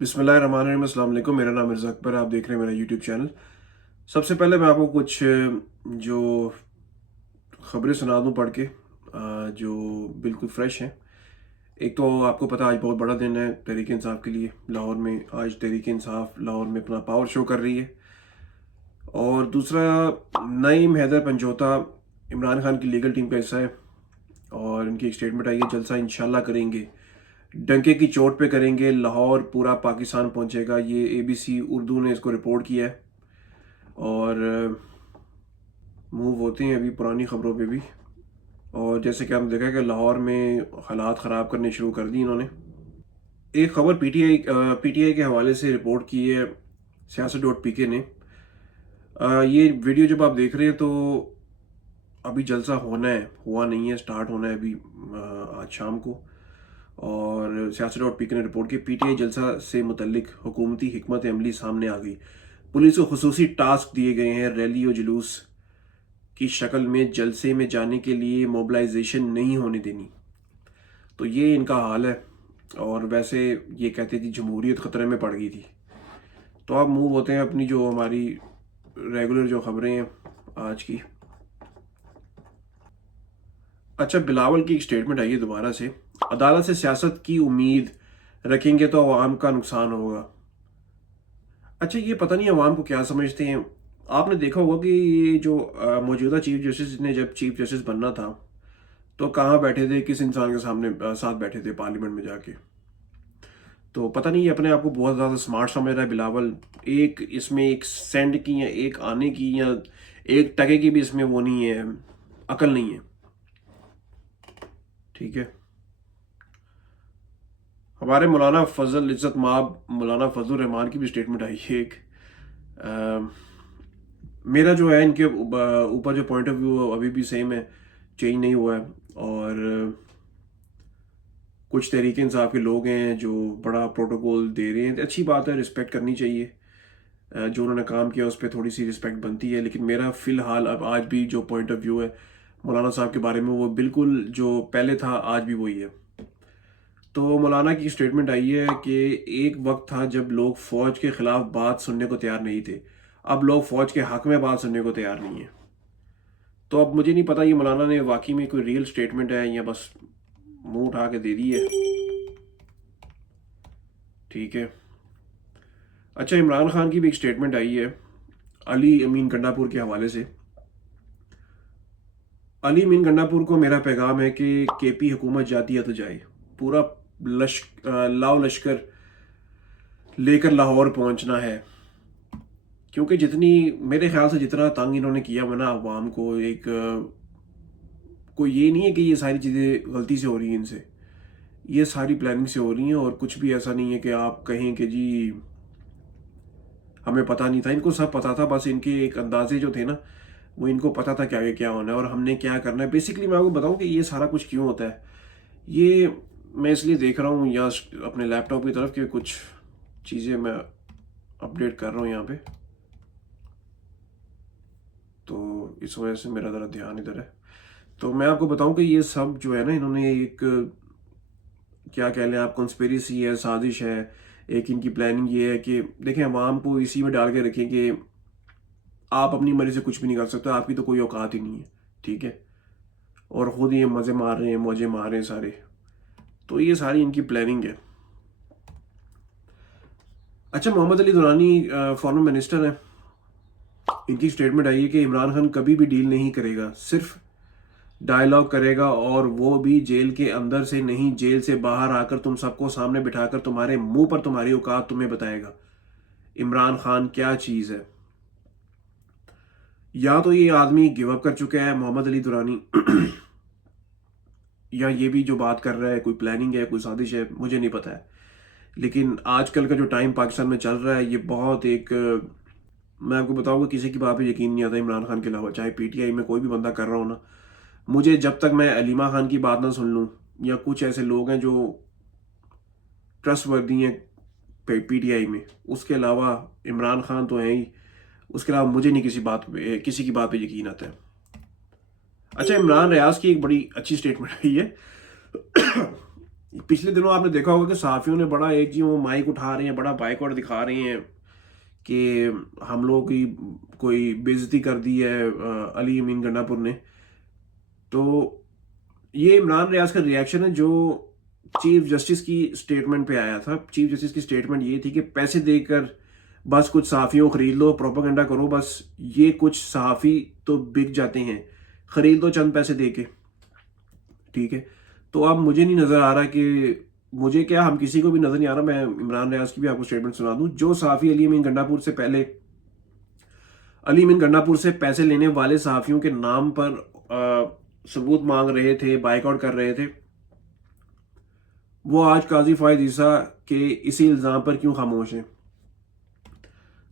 बिस्मिल्लाहिर्रहमानिर्रहीम, अस्सलाम वालेकुम। मेरा नाम मिर्ज़ा अकबर, आप देख रहे हैं मेरा यूट्यूब चैनल। सबसे पहले मैं आपको कुछ जो ख़बरें सुना दूँ पढ़ के, जो बिल्कुल फ़्रेश हैं। एक तो आपको पता है आज बहुत बड़ा दिन है तहरीक इंसाफ के लिए। लाहौर में आज तहरीक इंसाफ लाहौर में अपना पावर शो कर रही है। और दूसरा, नईम हैदर पंजोता इमरान खान की लीगल टीम का हिस्सा है और इनकी एक स्टेटमेंट आई है, जलसा इंशाल्लाह करेंगे, डंके की चोट पे करेंगे, लाहौर पूरा पाकिस्तान पहुंचेगा। ये एबीसी उर्दू ने इसको रिपोर्ट किया है। और मूव होते हैं अभी पुरानी खबरों पे भी। और जैसे कि आपने देखा है कि लाहौर में हालात ख़राब करने शुरू कर दी इन्होंने। एक खबर पीटीआई के हवाले से रिपोर्ट की है siyaset.pk ने। ये वीडियो जब आप देख रहे हैं तो अभी जलसा होना है, हुआ नहीं है, स्टार्ट होना है अभी आज शाम को। और siyaset.pk ने रिपोर्ट की, पीटीआई जलसा से मुतल्लिक हुकूमती हिकमत अमली सामने आ गई। पुलिस को खुसूसी टास्क दिए गए हैं, रैली और जुलूस की शक्ल में जलसे में जाने के लिए मोबिलाइजेशन नहीं होने देनी। तो ये इनका हाल है। और वैसे ये कहते थी जमहूरियत ख़तरे में पड़ गई थी। तो अब मूव होते हैं अपनी जो हमारी रेगुलर जो खबरें हैं आज की। अच्छा, बिलावल की एक स्टेटमेंट आई है दोबारा से, अदालत से सियासत की उम्मीद रखेंगे तो अवाम का नुकसान होगा। अच्छा, ये पता नहीं अवाम को क्या समझते हैं। आपने देखा होगा कि ये जो मौजूदा चीफ जस्टिस ने जब चीफ जस्टिस बनना था तो कहाँ बैठे थे, किस इंसान के सामने साथ बैठे थे पार्लियामेंट में जाके। तो पता नहीं ये अपने आप को बहुत ज़्यादा स्मार्ट समझ रहा है बिलावल। एक इसमें एक सेंड की या एक आने की या एक टके की भी इसमें वो नहीं है, अकल नहीं है। ठीक है। हमारे मौलाना फजल इज़्ज़त माब मौलाना फजल रहमान की भी स्टेटमेंट आई है एक। मेरा जो है इनके ऊपर जो पॉइंट ऑफ व्यू अभी भी सेम है, चेंज नहीं हुआ है। और कुछ तहरीक इंसाफ के लोग हैं जो बड़ा प्रोटोकॉल दे रहे हैं, अच्छी बात है, रिस्पेक्ट करनी चाहिए। जो उन्होंने काम किया उस पर थोड़ी सी रिस्पेक्ट बनती है। लेकिन मेरा फ़िलहाल अब आज भी जो पॉइंट ऑफ व्यू है मौलाना साहब के बारे में, वो बिल्कुल जो पहले था आज भी वही है। तो मौलाना की स्टेटमेंट आई है कि एक वक्त था जब लोग फ़ौज के ख़िलाफ़ बात सुनने को तैयार नहीं थे, अब लोग फ़ौज के हक़ में बात सुनने को तैयार नहीं है। तो अब मुझे नहीं पता ये मौलाना ने वाकई में कोई रियल स्टेटमेंट है या बस मुंह उठा के दे दी है। ठीक है। अच्छा, इमरान खान की भी एक स्टेटमेंट आई है अली अमीन गंडापुर के हवाले से। अली अमीन गंडापुर को मेरा पैगाम है कि केपी हुकूमत जाती है तो जाए, पूरा लाव लश्कर लेकर लाहौर पहुंचना है। क्योंकि जितनी मेरे ख्याल से जितना तंग इन्होंने किया हुआ ना अवाम को, एक कोई ये नहीं है कि ये सारी चीज़ें गलती से हो रही हैं इनसे, ये सारी प्लानिंग से हो रही हैं। और कुछ भी ऐसा नहीं है कि आप कहें कि जी हमें पता नहीं था, इनको सब पता था। बस इनके एक अंदाजे जो थे ना, वो इनको पता था क्या क्या होना है और हमने क्या करना है। बेसिकली मैं आपको बताऊं कि ये सारा कुछ क्यों होता है। ये मैं इसलिए देख रहा हूँ यहाँ अपने लैपटॉप की तरफ कि कुछ चीज़ें मैं अपडेट कर रहा हूँ यहाँ पे, तो इस वजह से मेरा ज़रा ध्यान इधर है। तो मैं आपको बताऊं कि ये सब जो है ना, इन्होंने एक क्या कह लें आप, कॉन्स्पिरेसी है, साजिश है। एक इनकी प्लानिंग ये है कि देखें अवाम को इसी में डाल के रखें कि आप अपनी मर्जी से कुछ भी नहीं कर सकते, आपकी तो कोई औकात ही नहीं है। ठीक है। और खुद ये मज़े मार रहे हैं, मौजे मार रहे हैं सारे। तो ये सारी इनकी प्लानिंग है। अच्छा, मोहम्मद अली दुरानी फॉरेन मिनिस्टर हैं, इनकी स्टेटमेंट आई है कि इमरान खान कभी भी डील नहीं करेगा, सिर्फ डायलॉग करेगा, और वो भी जेल के अंदर से नहीं, जेल से बाहर आकर तुम सबको सामने बिठाकर तुम्हारे मुंह पर तुम्हारी औकात तुम्हें बताएगा इमरान खान क्या चीज़ है। या तो ये आदमी गिव अप कर चुका है मोहम्मद अली दुरानी या ये भी जो बात कर रहा है कोई प्लानिंग है, कोई साजिश है, मुझे नहीं पता है। लेकिन आजकल का जो टाइम पाकिस्तान में चल रहा है ये बहुत एक मैं आपको बताऊंगा किसी की बात पे यकीन नहीं आता इमरान खान के अलावा, चाहे पीटीआई में कोई भी बंदा कर रहा हो ना। मुझे जब तक मैं अलीमा खान की बात ना सुन लूँ या कुछ ऐसे लोग हैं जो ट्रस्ट वर्दी हैं पीटीआई में, उसके अलावा इमरान खान तो है ही, उसके अलावा मुझे नहीं किसी की बात पे यकीन आता है। अच्छा, इमरान रियाज की एक बड़ी अच्छी स्टेटमेंट आई है पिछले दिनों आपने देखा होगा कि सहाफ़ियों ने बड़ा एक जी वो माइक उठा रहे हैं, बड़ा बाइकआउट दिखा रहे हैं कि हम लोगों की कोई बेइज्जती कर दी है अली अमीन गंडापुर ने। तो ये इमरान रियाज का रिएक्शन है जो चीफ जस्टिस की स्टेटमेंट पे आया था। चीफ जस्टिस की स्टेटमेंट ये थी कि पैसे देकर बस कुछ सहाफ़ियों को खरीद लो, प्रोपेगेंडा करो, बस ये कुछ सहाफ़ी तो बिक जाते हैं, खरीद लो चंद पैसे दे के। ठीक है, तो अब मुझे नहीं नज़र आ रहा कि मुझे क्या, हम किसी को भी नज़र नहीं आ रहा। मैं इमरान रियाज की भी आपको स्टेटमेंट सुना दूं। जो सहाफ़ी अली अमीन गंडापुर से पैसे लेने वाले सहाफ़ियों के नाम पर सबूत मांग रहे थे, बाइकआउट कर रहे थे, वो आज काजी फायद ईसा के इसी इल्ज़ाम पर क्यों खामोश हैं?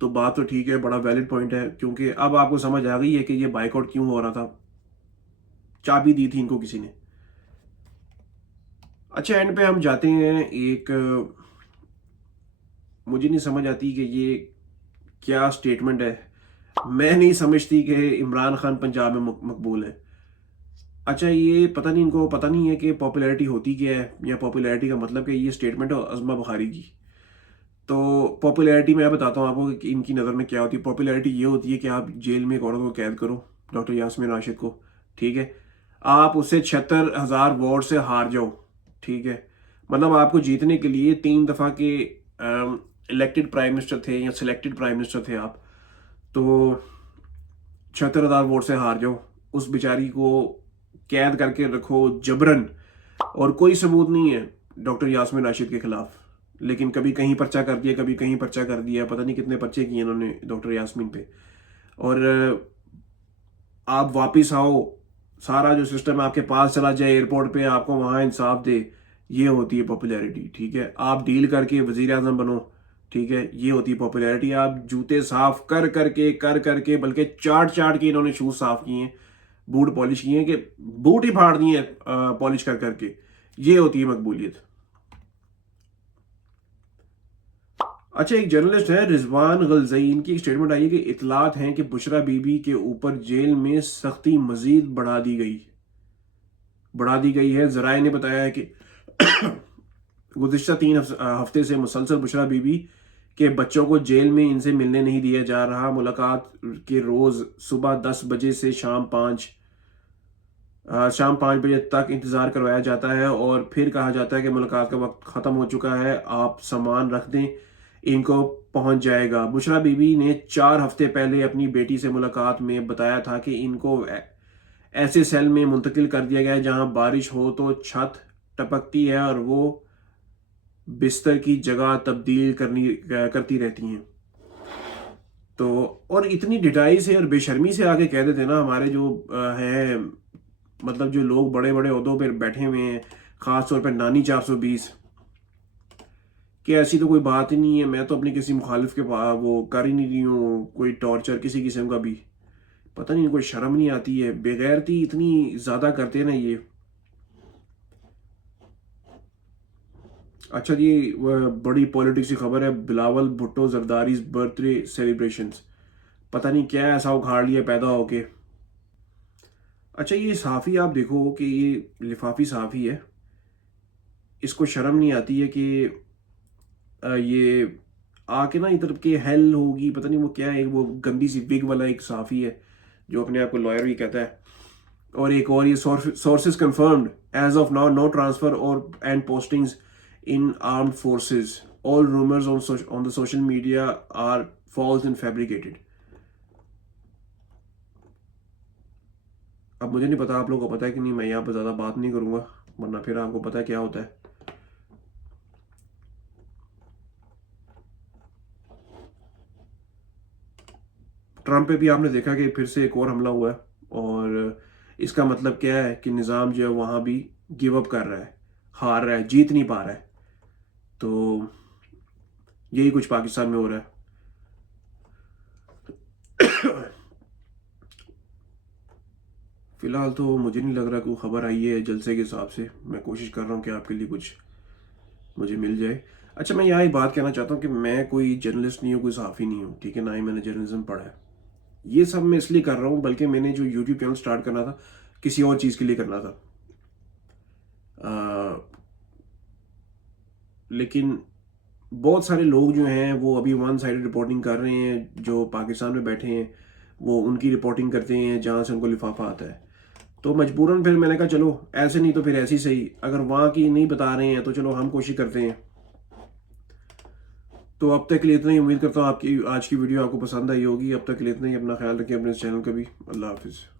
तो बात तो ठीक है, बड़ा वैलिड पॉइंट है, क्योंकि अब आपको समझ आ गई है कि ये बाइकआउट क्यों हो रहा था। चाबी दी थी इनको किसी ने। अच्छा, एंड पे हम जाते हैं एक मुझे नहीं समझ आती कि ये क्या स्टेटमेंट है। मैं नहीं समझती कि इमरान खान पंजाब में मकबूल है। अच्छा, ये पता नहीं, इनको पता नहीं है कि पॉपुलैरिटी होती क्या है, या पॉपुलैरिटी का मतलब कि ये स्टेटमेंट है अज़मा बुखारी की। तो पॉपुलैरिटी मैं बताता हूँ आपको कि इनकी नज़र में क्या होती है। पॉपुलैरिटी ये होती है कि आप जेल में एक औरत को कैद करो, डॉक्टर यास्मीन राशिद को, ठीक है, आप उससे 76,000 वोट से हार जाओ, ठीक है, मतलब आपको जीतने के लिए 3 दफ़ा के इलेक्टेड प्राइम मिनिस्टर थे या सिलेक्टेड प्राइम मिनिस्टर थे आप, तो 76,000 वोट से हार जाओ, उस बेचारी को कैद करके रखो जबरन, और कोई सबूत नहीं है डॉक्टर यास्मीन राशिद के खिलाफ, लेकिन कभी कहीं पर्चा कर दिया, कभी कहीं पर्चा कर दिया, पता नहीं कितने पर्चे किए इन्होंने डॉक्टर यास्मीन पे। और आप वापिस आओ, सारा जो सिस्टम आपके पास चला जाए एयरपोर्ट पे, आपको वहां इंसाफ दे, ये होती है पॉपुलैरिटी। ठीक है, आप डील करके वजीर आजम बनो, ठीक है, ये होती है पॉपुलैरिटी। आप जूते साफ कर करके बल्कि चाट चाट के इन्होंने शूज साफ किए हैं, बूट पॉलिश किए हैं, कि बूट ही फाड़ दिए पॉलिश कर करके, ये होती है मकबूलियत। अच्छा, एक जर्नलिस्ट है रिजवान गलजई, इनकी एक स्टेटमेंट आई है कि इतलात हैं कि बुशरा बीबी के ऊपर जेल में सख्ती मजीद बढ़ा दी गई है। जराये ने बताया है कि गुज़िश्ता 3 हफ्ते से मुसलसल बुशरा बीबी के बच्चों को जेल में इनसे मिलने नहीं दिया जा रहा। मुलाकात के रोज़ सुबह 10 बजे से शाम 5 बजे तक इंतज़ार करवाया जाता है, और फिर कहा जाता है कि मुलाकात का वक्त ख़त्म हो चुका है, आप सामान रख दें, इनको पहुंच जाएगा। बुशरा बीबी ने 4 हफ्ते पहले अपनी बेटी से मुलाकात में बताया था कि इनको ऐसे सेल में मुंतकिल कर दिया गया है जहां बारिश हो तो छत टपकती है और वो बिस्तर की जगह तब्दील करती रहती हैं। तो और इतनी डिटाई से और बेशर्मी से आगे कह देते ना हमारे जो हैं, मतलब जो लोग बड़े बड़े ओहदों पर बैठे हुए हैं, खास तौर पर नानी 420, कि ऐसी तो कोई बात ही नहीं है, मैं तो अपनी किसी मुखालिफ के वो कर ही नहीं रही हूँ कोई टॉर्चर किसी किस्म का भी। पता नहीं कोई शर्म नहीं आती है, बेगैरती इतनी ज़्यादा करते हैं ना ये। अच्छा जी, बड़ी पॉलिटिक्स की खबर है, बिलावल भुट्टो जरदारी बर्थडे सेलिब्रेशंस, पता नहीं क्या ऐसा उखाड़ लिया पैदा होके। अच्छा, ये सहाफ़ी आप देखो कि ये लिफाफी सहाफ़ी है, इसको शर्म नहीं आती है कि ये आके ना इधर के हेल होगी, पता नहीं वो क्या है, वो गंदी सी बिग वाला एक सहाफ़ी है जो अपने आप को लॉयर भी कहता है। और एक और, ये sources confirmed as of now, no transfer और and postings in armed forces, all rumours on the social media are false and fabricated. अब मुझे नहीं पता आप लोगों को पता है कि नहीं, मैं यहाँ पर ज़्यादा बात नहीं करूँगा वरना फिर आपको पता है क्या होता है। ट्रंप पे भी आपने देखा कि फिर से एक और हमला हुआ है, और इसका मतलब क्या है कि निज़ाम जो है वहाँ भी गिव अप कर रहा है, हार रहा है, जीत नहीं पा रहा है। तो यही कुछ पाकिस्तान में हो रहा है। फिलहाल तो मुझे नहीं लग रहा कोई खबर आई है जलसे के हिसाब से, मैं कोशिश कर रहा हूँ कि आपके लिए कुछ मुझे मिल जाए। अच्छा, मैं यहाँ एक बात कहना चाहता हूँ कि मैं कोई जर्नलिस्ट नहीं हूँ, कोई सहाफ़ी नहीं हूँ, ठीक है, ना ही मैंने जर्नलिज्म पढ़ा है। ये सब मैं इसलिए कर रहा हूँ, बल्कि मैंने जो यूट्यूब चैनल स्टार्ट करना था किसी और चीज़ के लिए करना था। लेकिन बहुत सारे लोग जो हैं वो अभी वन साइडेड रिपोर्टिंग कर रहे हैं, जो पाकिस्तान में बैठे हैं वो उनकी रिपोर्टिंग करते हैं जहाँ से उनको लिफाफा आता है। तो मजबूरन फिर मैंने कहा चलो ऐसे नहीं तो फिर ऐसी सही, अगर वहाँ की नहीं बता रहे हैं तो चलो हम कोशिश करते हैं। तो अब तक के लिए इतना ही। उम्मीद करता हूँ आपकी आज की वीडियो आपको पसंद आई होगी। अब तक के लिए इतना ही। अपना ख्याल रखिए, अपने इस चैनल का भी। अल्लाह हाफिज़।